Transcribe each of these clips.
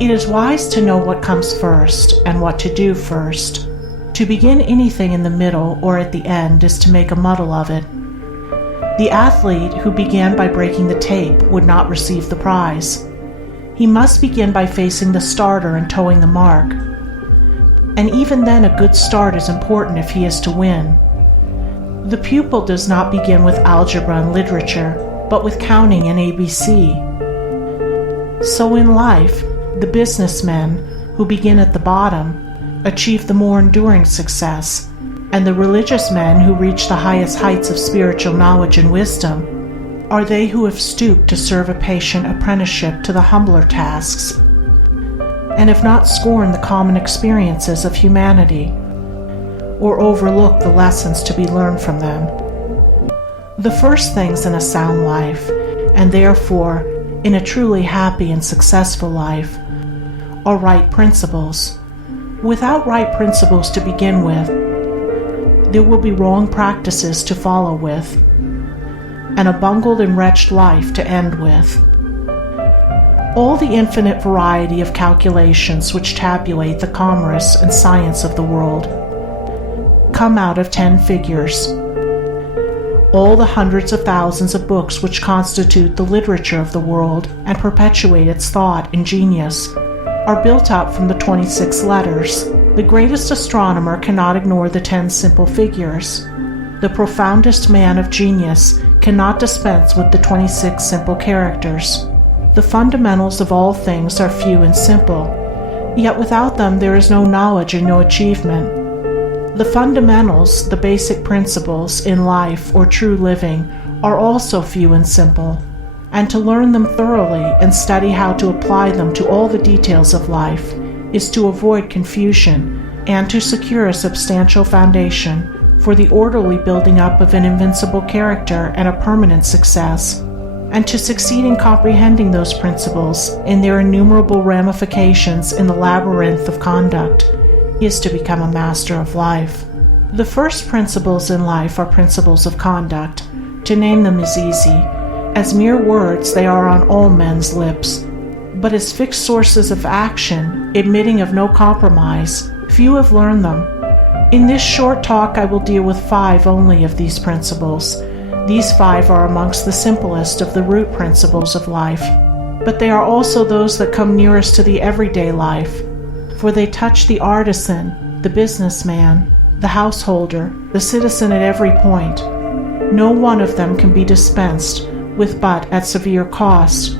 It is wise to know what comes first and what to do first. To begin anything in the middle or at the end is to make a muddle of it. The athlete who began by breaking the tape would not receive the prize. He must begin by facing the starter and towing the mark. And even then, a good start is important if he is to win. The pupil does not begin with algebra and literature, but with counting and ABC. So in life, the businessmen who begin at the bottom achieve the more enduring success, and the religious men who reach the highest heights of spiritual knowledge and wisdom are they who have stooped to serve a patient apprenticeship to the humbler tasks, and have not scorned the common experiences of humanity, or overlooked the lessons to be learned from them. The first things in a sound life, and therefore in a truly happy and successful life, are right principles. Without right principles to begin with, there will be wrong practices to follow with, and a bungled and wretched life to end with. All the infinite variety of calculations which tabulate the commerce and science of the world come out of 10 figures. All the hundreds of thousands of books which constitute the literature of the world and perpetuate its thought and genius are built up from the 26 letters. The greatest astronomer cannot ignore the 10 simple figures. The profoundest man of genius cannot dispense with the 26 simple characters. The fundamentals of all things are few and simple, yet without them there is no knowledge and no achievement. The fundamentals, the basic principles in life or true living, are also few and simple, and to learn them thoroughly and study how to apply them to all the details of life is to avoid confusion and to secure a substantial foundation for the orderly building up of an invincible character and a permanent success. And to succeed in comprehending those principles in their innumerable ramifications in the labyrinth of conduct is to become a master of life. The first principles in life are principles of conduct. To name them is easy. As mere words, they are on all men's lips. But as fixed sources of action, admitting of no compromise, few have learned them. In this short talk, I will deal with 5 only of these principles. These 5 are amongst the simplest of the root principles of life, but they are also those that come nearest to the everyday life, for they touch the artisan, the businessman, the householder, the citizen at every point. No one of them can be dispensed with but at severe cost,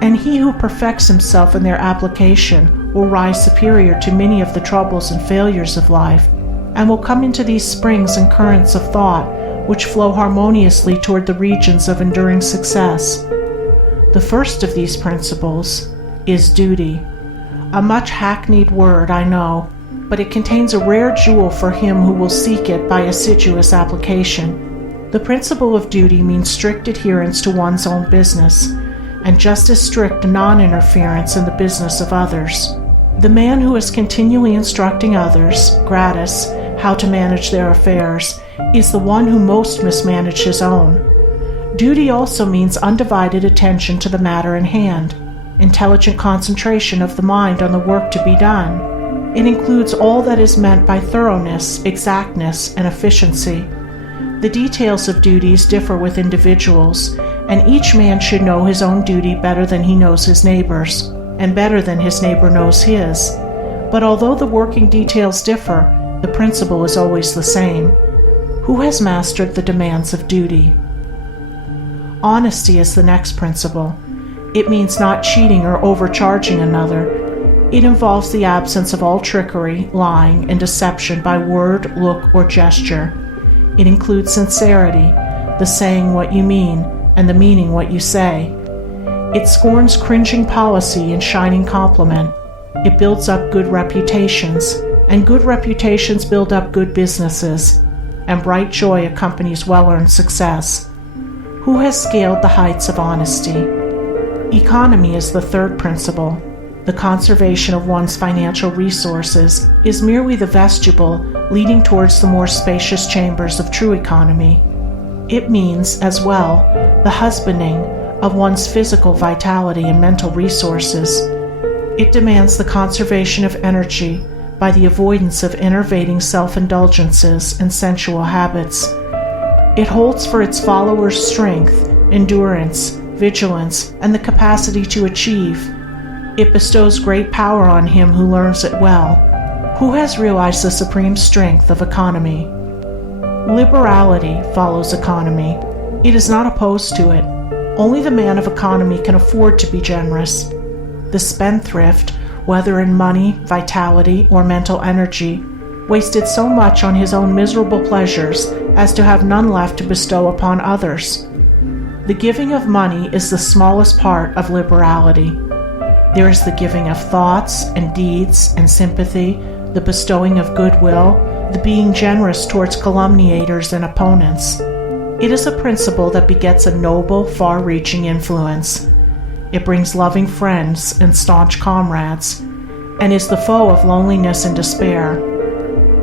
and he who perfects himself in their application will rise superior to many of the troubles and failures of life, and will come into these springs and currents of thought which flow harmoniously toward the regions of enduring success. The first of these principles is duty. A much hackneyed word, I know, but it contains a rare jewel for him who will seek it by assiduous application. The principle of duty means strict adherence to one's own business, and just as strict non-interference in the business of others. The man who is continually instructing others, gratis, how to manage their affairs, is the one who most mismanaged his own. Duty also means undivided attention to the matter in hand, intelligent concentration of the mind on the work to be done. It includes all that is meant by thoroughness, exactness, and efficiency. The details of duties differ with individuals, and each man should know his own duty better than he knows his neighbor's, and better than his neighbor knows his. But although the working details differ, the principle is always the same. Who has mastered the demands of duty? Honesty is the next principle. It means not cheating or overcharging another. It involves the absence of all trickery, lying, and deception by word, look, or gesture. It includes sincerity, the saying what you mean, and the meaning what you say. It scorns cringing policy and shining compliment. It builds up good reputations, and good reputations build up good businesses, and bright joy accompanies well-earned success. Who has scaled the heights of honesty? Economy is the third principle. The conservation of one's financial resources is merely the vestibule leading towards the more spacious chambers of true economy. It means, as well, the husbanding of one's physical vitality and mental resources. It demands the conservation of energy by the avoidance of enervating self-indulgences and sensual habits. It holds for its followers strength, endurance, vigilance, and the capacity to achieve. It bestows great power on him who learns it well, who has realized the supreme strength of economy. Liberality follows economy. It is not opposed to it. Only the man of economy can afford to be generous. The spendthrift, whether in money, vitality, or mental energy, wasted so much on his own miserable pleasures as to have none left to bestow upon others. The giving of money is the smallest part of liberality. There is the giving of thoughts and deeds and sympathy, the bestowing of goodwill, the being generous towards calumniators and opponents. It is a principle that begets a noble, far-reaching influence. It brings loving friends and staunch comrades, and is the foe of loneliness and despair.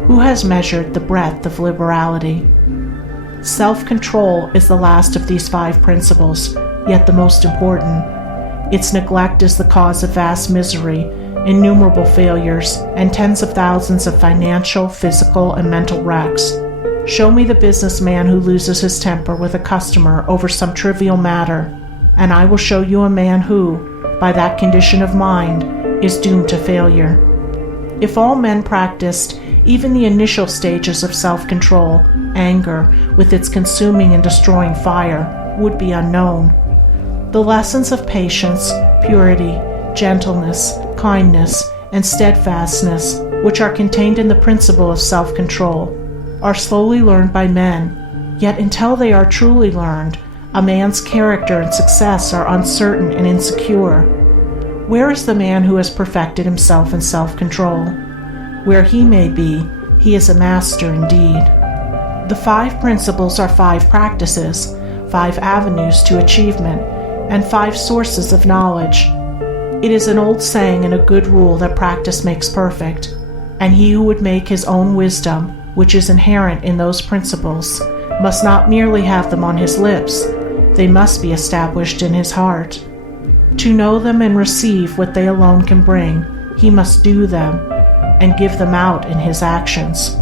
Who has measured the breadth of liberality? Self-control is the last of these 5 principles, yet the most important. Its neglect is the cause of vast misery, innumerable failures, and tens of thousands of financial, physical, and mental wrecks. Show me the businessman who loses his temper with a customer over some trivial matter, and I will show you a man who, by that condition of mind, is doomed to failure. If all men practiced even the initial stages of self-control, anger, with its consuming and destroying fire, would be unknown. The lessons of patience, purity, gentleness, kindness, and steadfastness, which are contained in the principle of self-control, are slowly learned by men, yet until they are truly learned, a man's character and success are uncertain and insecure. Where is the man who has perfected himself in self-control? Where he may be, he is a master indeed. The 5 principles are 5 practices, 5 avenues to achievement, and 5 sources of knowledge. It is an old saying and a good rule that practice makes perfect, and he who would make his own wisdom, which is inherent in those principles, must not merely have them on his lips, they must be established in his heart. To know them and receive what they alone can bring, he must do them, and give them out in his actions.